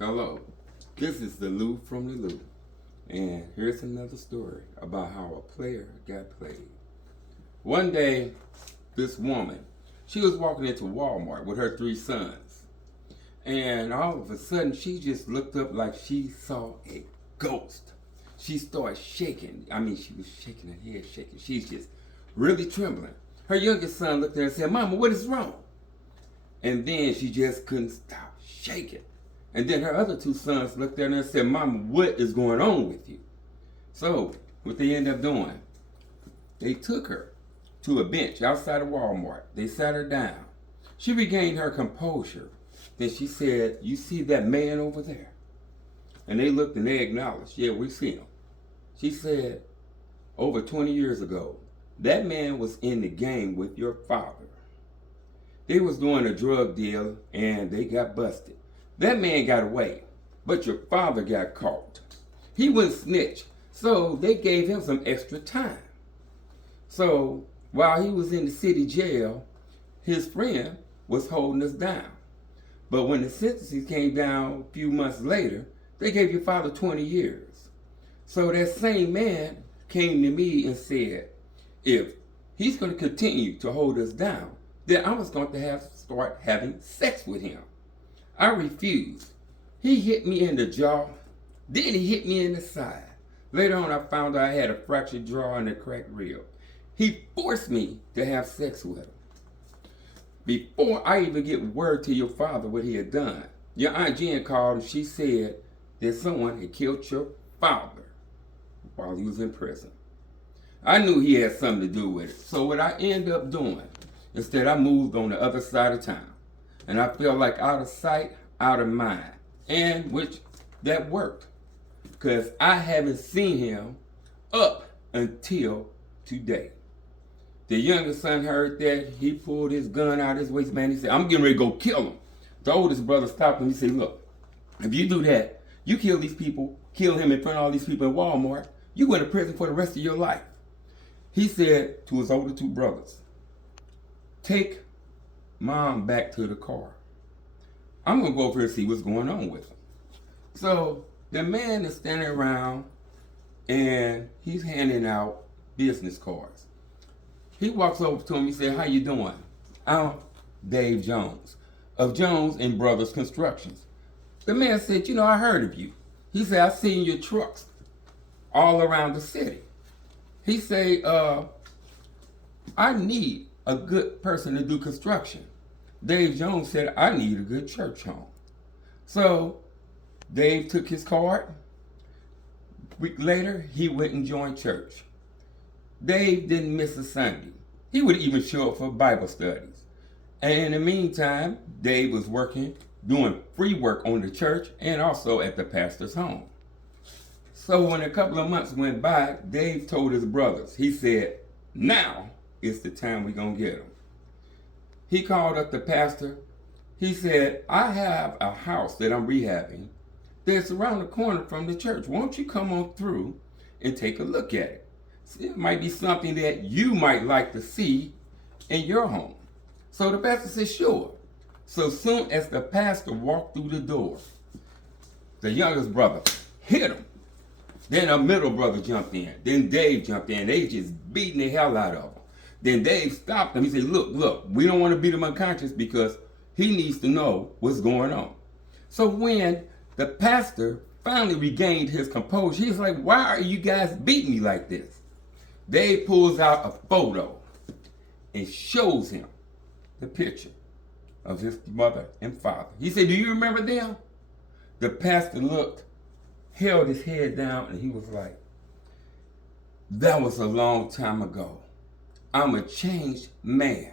Hello, this is the Lou from the Lou, and here's another story about how a player got played. One day, this woman, she was walking into Walmart with her three sons, and all of a sudden, she just looked up like she saw a ghost. She started shaking. I mean, she was shaking her head, shaking. She's just really trembling. Her youngest son looked at her and said, "Mama, what is wrong?" And then she just couldn't stop shaking. And then her other two sons looked at her and said, "Mama, what is going on with you?" So, what they ended up doing, they took her to a bench outside of Walmart. They sat her down. She regained her composure. Then she said, "You see that man over there?" And they looked and they acknowledged, "Yeah, we see him." She said, "Over 20 years ago, that man was in the game with your father. They was doing a drug deal and they got busted. That man got away, but your father got caught. He wouldn't snitch, so they gave him some extra time. So while he was in the city jail, his friend was holding us down. But when the sentences came down a few months later, they gave your father 20 years. So that same man came to me and said, if he's going to continue to hold us down, then I was going to start having sex with him. I refused. He hit me in the jaw, then he hit me in the side. Later on, I found out I had a fractured jaw and a cracked rib. He forced me to have sex with him. Before I even get word to your father what he had done, your Aunt Jen called and she said that someone had killed your father while he was in prison. I knew he had something to do with it. So what I ended up doing is that I moved on the other side of town. And I felt like out of sight, out of mind. And which that worked. Because I haven't seen him up until today. The youngest son heard that. He pulled his gun out of his waistband. He said, "I'm getting ready to go kill him." The oldest brother stopped him. He said, "Look, if you do that, you kill these people, kill him in front of all these people in Walmart, you go to prison for the rest of your life." He said to his older two brothers, "Take Mom back to the car. I'm going to go over here and see what's going on with him." So the man is standing around and he's handing out business cards. He walks over to him. He said, "How you doing?" "I'm Dave Jones of Jones and Brothers Constructions." The man said, "I heard of you." He said, "I've seen your trucks all around the city." He said, "I need a good person to do construction." Dave Jones said, "I need a good church home." So Dave took his card. A week later, he went and joined church. Dave didn't miss a Sunday. He would even show up for Bible studies. And in the meantime, Dave was working, doing free work on the church and also at the pastor's home. So when a couple of months went by, Dave told his brothers, he said, "Now is the time we're going to get him." He called up the pastor. He said, "I have a house that I'm rehabbing that's around the corner from the church. Won't you come on through and take a look at it? It might be something that you might like to see in your home." So the pastor said, "Sure." So soon as the pastor walked through the door, the youngest brother hit him. Then a middle brother jumped in. Then Dave jumped in. They just beating the hell out of him. Then Dave stopped him. He said, look, we don't want to beat him unconscious because he needs to know what's going on." So when the pastor finally regained his composure, he's like, "Why are you guys beating me like this?" Dave pulls out a photo and shows him the picture of his mother and father. He said, "Do you remember them?" The pastor looked, held his head down, and he was like, "That was a long time ago. I'm a changed man."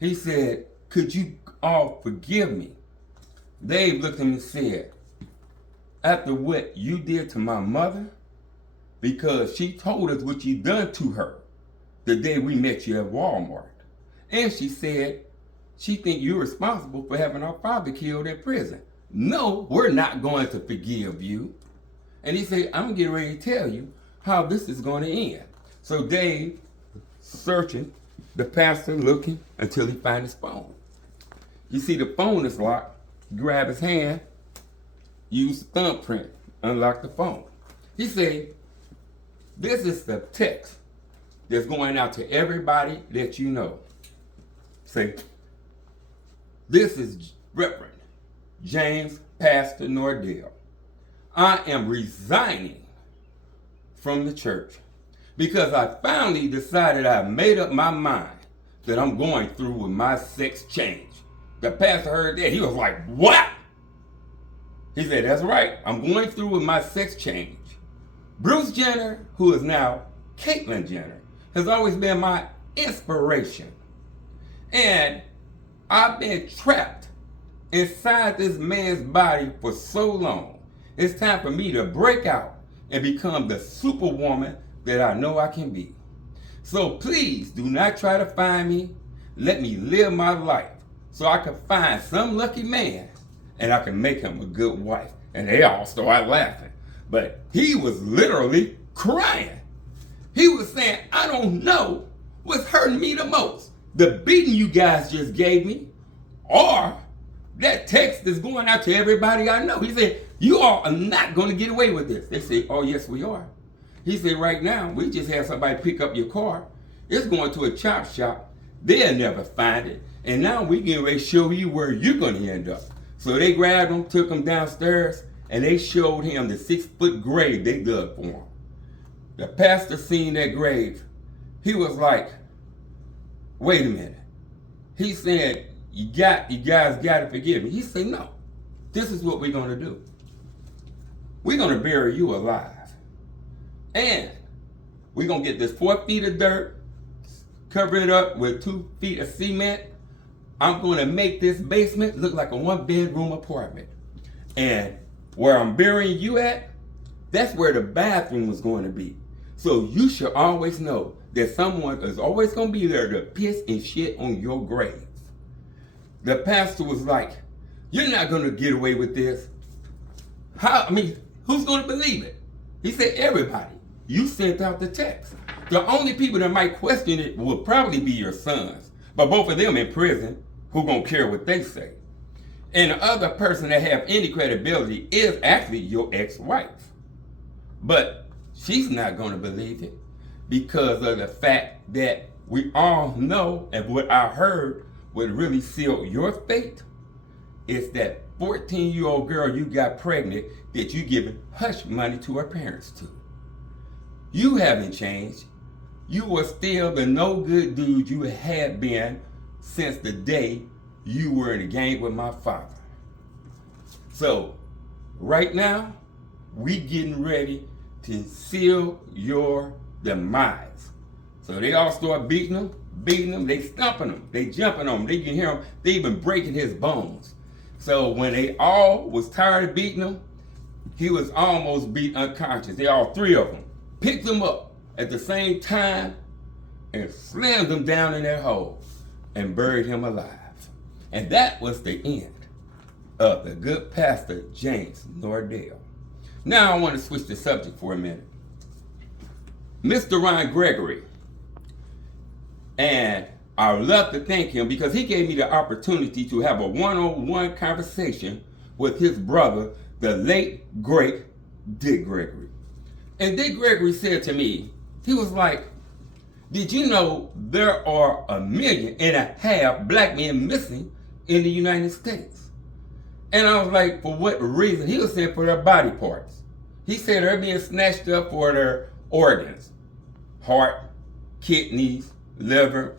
He said, "Could you all forgive me?" Dave looked at him and said, "After what you did to my mother, because she told us what you done to her the day we met you at Walmart. And she said she think you're responsible for having our father killed in prison. No, we're not going to forgive you." And he said, "I'm getting ready to tell you how this is going to end." So Dave, searching, the pastor looking until he finds his phone. You see the phone is locked. Grab his hand, use the thumbprint, unlock the phone. He said, this is the text that's going out to everybody that you know. Say, this is Reverend James Pastor Nordell. I am resigning from the church because I finally decided I made up my mind that I'm going through with my sex change. The pastor heard that. He was like, what? He said, that's right. I'm going through with my sex change. Bruce Jenner, who is now Caitlyn Jenner, has always been my inspiration. And I've been trapped inside this man's body for so long. It's time for me to break out and become the superwoman that I know I can be. So please do not try to find me. Let me live my life so I can find some lucky man and I can make him a good wife. And they all started laughing. But he was literally crying. He was saying, I don't know what's hurting me the most. The beating you guys just gave me, or that text is going out to everybody I know. He said, you all are not going to get away with this. They said, oh, yes, we are. He said, right now, we just had somebody pick up your car. It's going to a chop shop. They'll never find it. And now we getting ready to show you where you're going to end up. So they grabbed him, took him downstairs, and they showed him the 6-foot grave they dug for him. The pastor seen that grave. He was like, wait a minute. He said, you guys got to forgive me. He said, no, this is what we're going to do. We're going to bury you alive. And we're going to get this 4 feet of dirt, cover it up with 2 feet of cement. I'm going to make this basement look like a 1-bedroom apartment. And where I'm burying you at, that's where the bathroom is going to be. So you should always know that someone is always going to be there to piss and shit on your grave. The pastor was like, you're not going to get away with this. Who's going to believe it? He said, everybody. You sent out the text. The only people that might question it will probably be your sons. But both of them in prison, who gonna care what they say? And the other person that have any credibility is actually your ex-wife. But she's not gonna believe it because of the fact that we all know, and what I heard would really seal your fate, is that 14-year-old girl you got pregnant that you giving hush money to her parents to. You haven't changed. You were still the no good dude you had been since the day you were in the game with my father. So right now, we getting ready to seal your demise. So they all start beating him, they stomping him, they jumping on him, they can hear him, they even breaking his bones. So when they all was tired of beating him, he was almost beat unconscious. They all 3 of them picked him up at the same time and slammed him down in that hole and buried him alive. And that was the end of the good pastor James Nordell. Now I want to switch the subject for a minute. Mr. Ron Gregory, and I would love to thank him because he gave me the opportunity to have a one-on-one conversation with his brother, the late, great Dick Gregory. And Dick Gregory said to me, he was like, did you know there are 1.5 million black men missing in the United States? And I was like, for what reason? He was saying for their body parts. He said they're being snatched up for their organs, heart, kidneys, liver.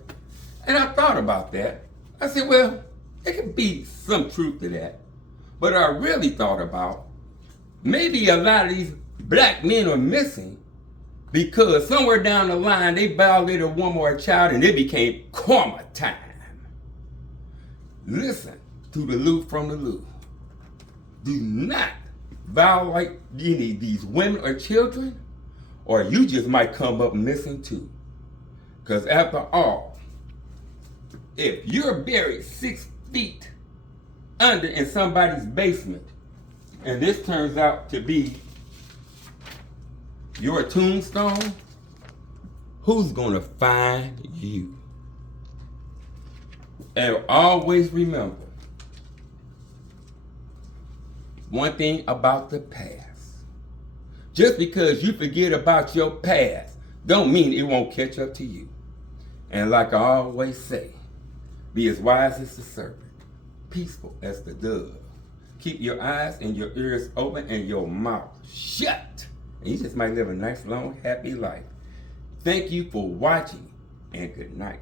And I thought about that. I said, well, there could be some truth to that. But I really thought about, maybe a lot of these black men are missing because somewhere down the line they violated a woman or a child and it became karma time. Listen to the Lou from the Lou. Do not violate any of these women or children, or you just might come up missing too. Because after all, if you're buried 6 feet under in somebody's basement, and this turns out to be your tombstone, who's gonna find you? And always remember, one thing about the past. Just because you forget about your past, don't mean it won't catch up to you. And like I always say, be as wise as the serpent, peaceful as the dove. Keep your eyes and your ears open and your mouth shut. And you just might live a nice, long, happy life. Thank you for watching, and good night.